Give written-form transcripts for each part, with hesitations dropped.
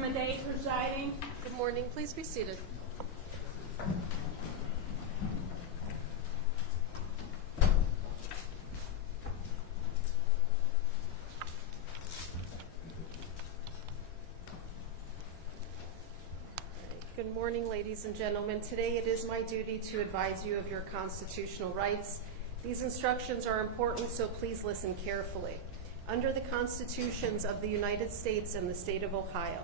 Chairman Day presiding. Good morning. Please be seated. Good morning, ladies and gentlemen. Today it is my duty to advise you of your constitutional rights. These instructions are important, so please listen carefully. Under the constitutions of the United States and the state of Ohio,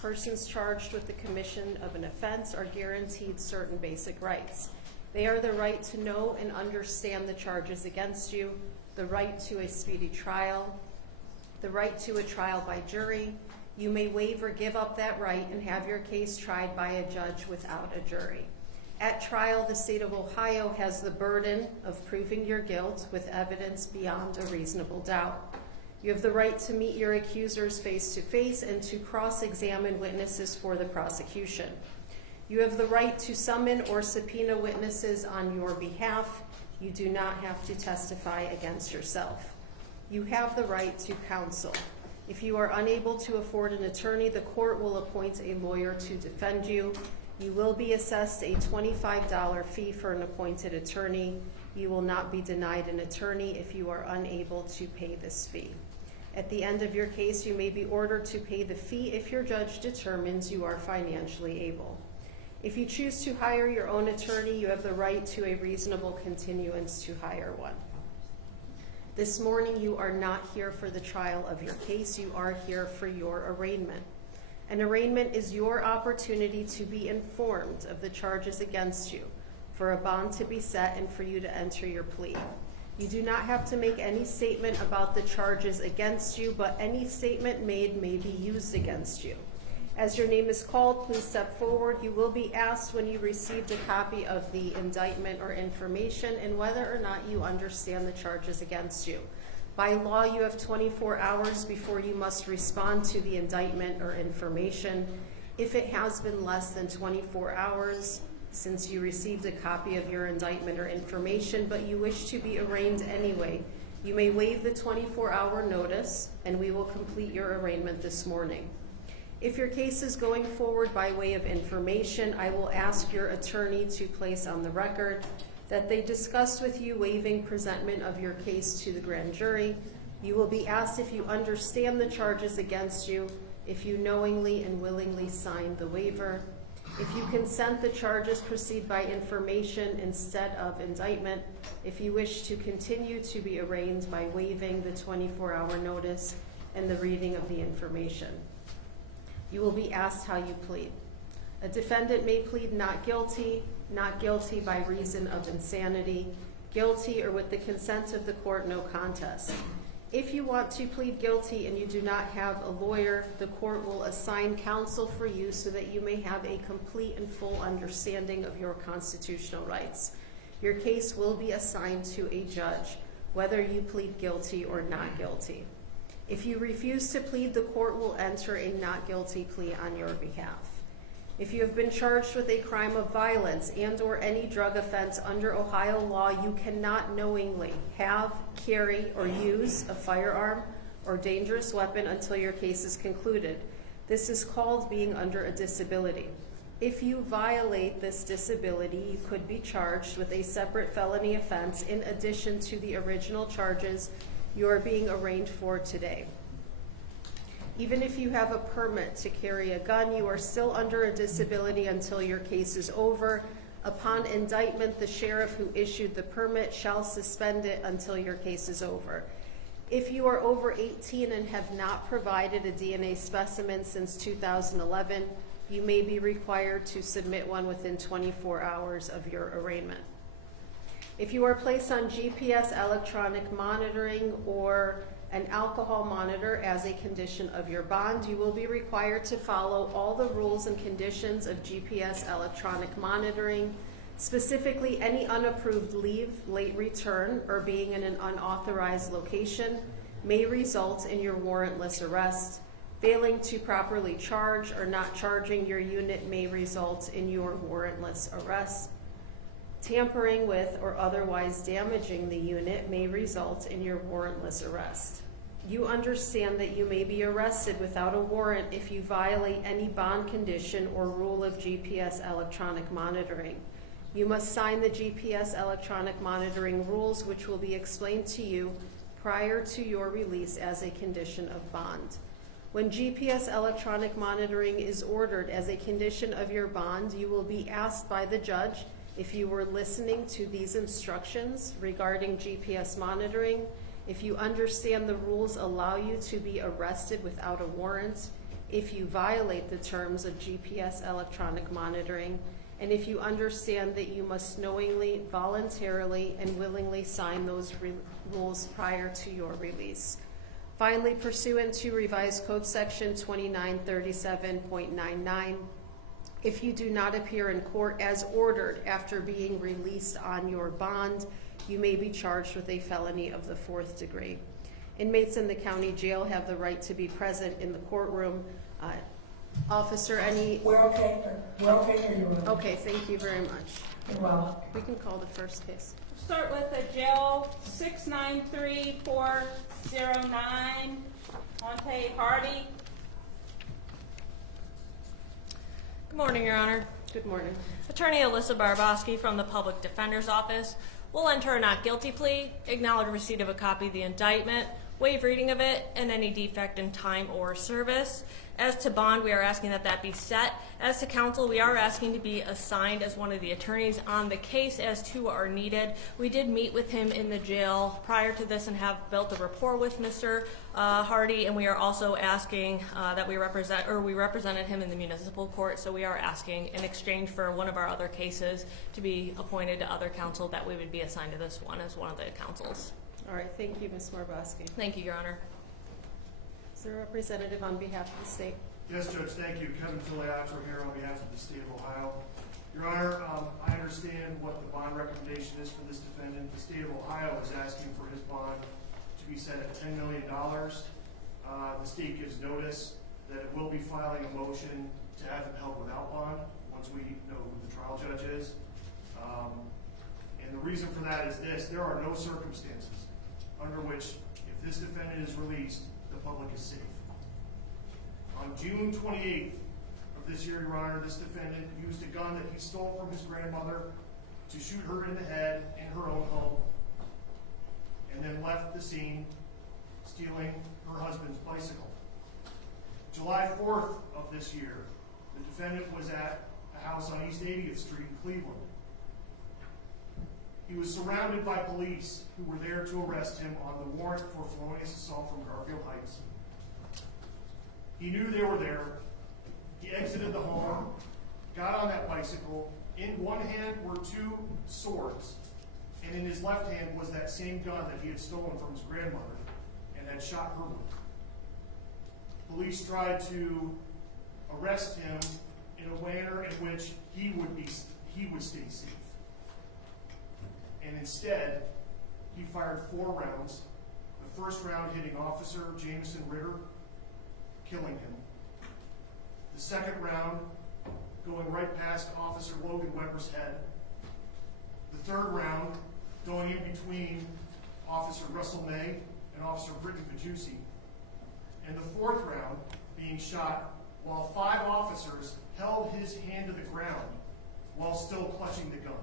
persons charged with the commission of an offense are guaranteed certain basic rights. They are the right to know and understand the charges against you, the right to a speedy trial, the right to a trial by jury. You may waive or give up that right and have your case tried by a judge without a jury. At trial, the state of Ohio has the burden of proving your guilt with evidence beyond a reasonable doubt. You have the right to meet your accusers face to face and to cross-examine witnesses for the prosecution. You have the right to summon or subpoena witnesses on your behalf. You do not have to testify against yourself. You have the right to counsel. If you are unable to afford an attorney, the court will appoint a lawyer to defend you. You will be assessed a $25 fee for an appointed attorney. You will not be denied an attorney if you are unable to pay this fee. At the end of your case, you may be ordered to pay the fee if your judge determines you are financially able. If you choose to hire your own attorney, you have the right to a reasonable continuance to hire one. This morning, you are not here for the trial of your case. You are here for your arraignment. An arraignment is your opportunity to be informed of the charges against you, for a bond to be set, and for you to enter your plea. You do not have to make any statement about the charges against you, but any statement made may be used against you. As your name is called, please step forward. You will be asked when you received a copy of the indictment or information and whether or not you understand the charges against you. By law, you have 24 hours before you must respond to the indictment or information. If it has been less than 24 hours since you received a copy of your indictment or information, but you wish to be arraigned anyway, you may waive the 24-hour notice, and we will complete your arraignment this morning. If your case is going forward by way of information, I will ask your attorney to place on the record that they discussed with you waiving presentment of your case to the grand jury. You will be asked if you understand the charges against you, if you knowingly and willingly signed the waiver, if you consent the charges proceed by information instead of indictment, if you wish to continue to be arraigned by waiving the 24-hour notice and the reading of the information. You will be asked how you plead. A defendant may plead not guilty by reason of insanity, guilty, or with the consent of the court, no contest. If you want to plead guilty and you do not have a lawyer, the court will assign counsel for you so that you may have a complete and full understanding of your constitutional rights. Your case will be assigned to a judge, whether you plead guilty or not guilty. If you refuse to plead, the court will enter a not guilty plea on your behalf. If you have been charged with a crime of violence and/or any drug offense under Ohio law, you cannot knowingly have, carry, or use a firearm or dangerous weapon until your case is concluded. This is called being under a disability. If you violate this disability, you could be charged with a separate felony offense in addition to the original charges you are being arraigned for today. Even if you have a permit to carry a gun, you are still under a disability until your case is over. Upon indictment, the sheriff who issued the permit shall suspend it until your case is over. If you are over 18 and have not provided a DNA specimen since 2011, you may be required to submit one within 24 hours of your arraignment. If you are placed on GPS electronic monitoring or an alcohol monitor as a condition of your bond, you will be required to follow all the rules and conditions of GPS electronic monitoring. Specifically, any unapproved leave, late return, or being in an unauthorized location may result in your warrantless arrest. Failing to properly charge or not charging your unit may result in your warrantless arrest. Tampering with or otherwise damaging the unit may result in your warrantless arrest. You understand that you may be arrested without a warrant if you violate any bond condition or rule of GPS electronic monitoring. You must sign the GPS electronic monitoring rules, which will be explained to you prior to your release as a condition of bond. When GPS electronic monitoring is ordered as a condition of your bond, you will be asked by the judge if you were listening to these instructions regarding GPS monitoring, if you understand the rules allow you to be arrested without a warrant, if you violate the terms of GPS electronic monitoring, and if you understand that you must knowingly, voluntarily, and willingly sign those rules prior to your release. Finally, pursuant to Revised Code Section 2937.99, if you do not appear in court as ordered after being released on your bond, you may be charged with a felony of the 4th degree. Inmates in the county jail have the right to be present in the courtroom. Officer, any? We're okay here, Your Honor. Okay, thank you very much. You're welcome. We can call the first case. Start with the jail 693409, Monte Hardy. Good morning, Your Honor. Good morning. Attorney Alyssa Barboski from the Public Defender's Office will enter a not guilty plea, acknowledge receipt of a copy of the indictment, waive reading of it, and any defect in time or service. As to bond, we are asking that that be set. As to counsel, we are asking to be assigned as one of the attorneys on the case as two are needed. We did meet with him in the jail prior to this and have built a rapport with Mr. Hardy, and we are also asking that we represented him in the municipal court, so we are asking in exchange for one of our other cases to be appointed to other counsel that we would be assigned to this one as one of the counsels. All right, thank you, Ms. Marboski. Thank you, Your Honor. Is there a representative on behalf of the state? Yes, Judge, thank you. Kevin Filiatro here on behalf of the state of Ohio. Your Honor, I understand what the bond recommendation is for this defendant. The state of Ohio is asking for his bond to be set at $10 million. The state gives notice that it will be filing a motion to have him held without bond once we know who the trial judge is. And the reason for that is this: there are no circumstances under which, if this defendant is released, the public is safe. On June 28th of this year, Your Honor, this defendant used a gun that he stole from his grandmother to shoot her in the head in her own home, and then left the scene stealing her husband's bicycle. July 4th of this year, the defendant was at a house on East 80th Street in Cleveland. He was surrounded by police who were there to arrest him on the warrant for felonious assault from Garfield Heights. He knew they were there. He exited the home, got on that bicycle. In one hand were two swords, and in his left hand was that same gun that he had stolen from his grandmother and had shot her with. Police tried to arrest him in a manner in which he would stay safe. And instead, he fired 4 rounds, the first round hitting Officer Jameson Ritter, killing him. The second round going right past Officer Logan Weber's head. The third round going in between Officer Russell May and Officer Brittany Pajusi. And the fourth round being shot while 5 officers held his hand to the ground while still clutching the gun.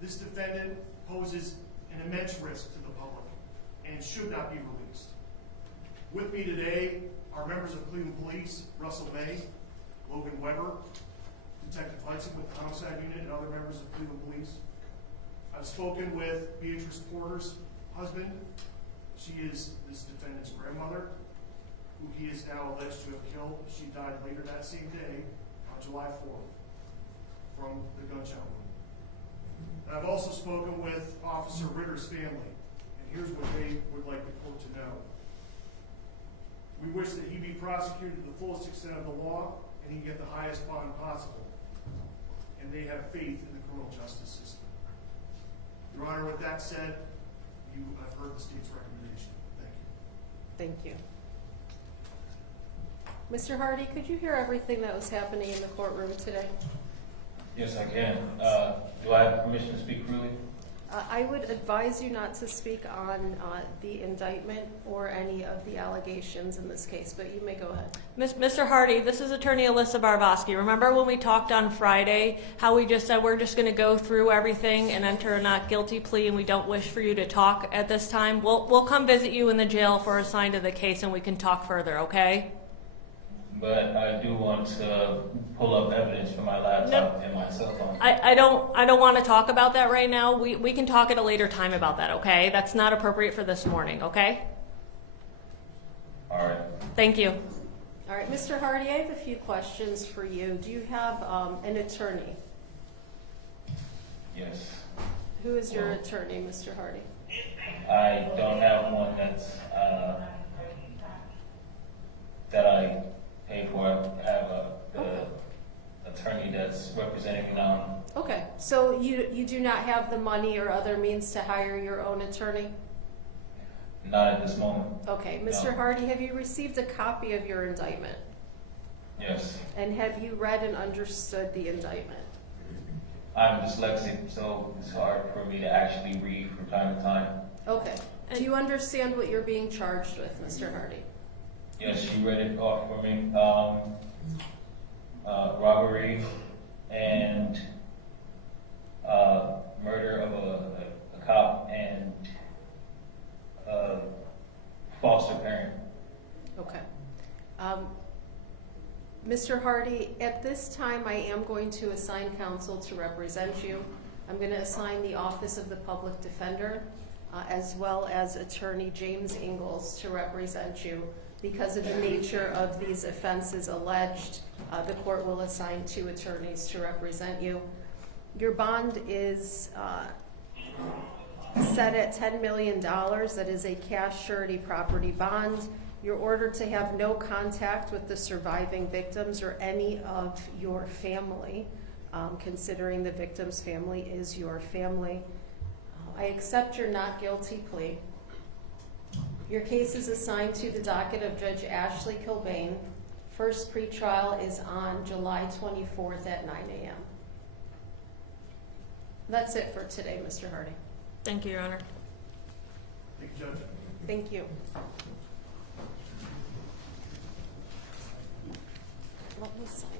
This defendant poses an immense risk to the public and should not be released. With me today are members of Cleveland Police, Russell May, Logan Weber, Detective Hudson with the Homicide Unit, and other members of Cleveland Police. I've spoken with Beatrice Porter's husband. She is this defendant's grandmother, who he is now alleged to have killed. She died later that same day, on July 4th, from the gunshot wound. And I've also spoken with Officer Ritter's family, and here's what they would like the court to know. We wish that he be prosecuted to the fullest extent of the law, and he get the highest bond possible. And they have faith in the criminal justice system. Your Honor, with that said, you have heard the state's recommendation. Thank you. Thank you. Mr. Hardy, could you hear everything that was happening in the courtroom today? Yes, I can. Do I have permission to speak freely? I would advise you not to speak on the indictment or any of the allegations in this case, but you may go ahead. Mr. Hardy, this is Attorney Alyssa Barbosky. Remember when we talked on Friday, how we just said we're just going to go through everything and enter a not guilty plea, and we don't wish for you to talk at this time? We'll come visit you in the jail for a sign to the case, and we can talk further, okay? But I do want to pull up evidence from my laptop and my cell phone. I don't want to talk about that right now. We can talk at a later time about that, okay? That's not appropriate for this morning, okay? All right. Thank you. All right, Mr. Hardy, I have a few questions for you. Do you have an attorney? Yes. Who is your attorney, Mr. Hardy? I don't have one that's that I pay for. I have the attorney that's representing me now. Okay, so you do not have the money or other means to hire your own attorney? Not at this moment. Okay, Mr. No. Hardy, have you received a copy of your indictment? Yes. And have you read and understood the indictment? I'm dyslexic, so it's hard for me to actually read from time to time. Okay. Do you understand what you're being charged with, Mr. Hardy? Yes, she read it off for me. Robbery and murder of a cop and foster parent. Okay. Mr. Hardy, at this time, I am going to assign counsel to represent you. I'm going to assign the Office of the Public Defender, as well as Attorney James Ingalls to represent you. Because of the nature of these offenses alleged, the court will assign 2 attorneys to represent you. Your bond is set at $10 million. That is a cash surety property bond. You're ordered to have no contact with the surviving victims or any of your family, considering the victim's family is your family. I accept your not guilty plea. Your case is assigned to the docket of Judge Ashley Kilbane. First pretrial is on July 24th at 9 a.m. That's it for today, Mr. Hardy. Thank you, Your Honor. Thank you, Judge. Thank you. Let me sign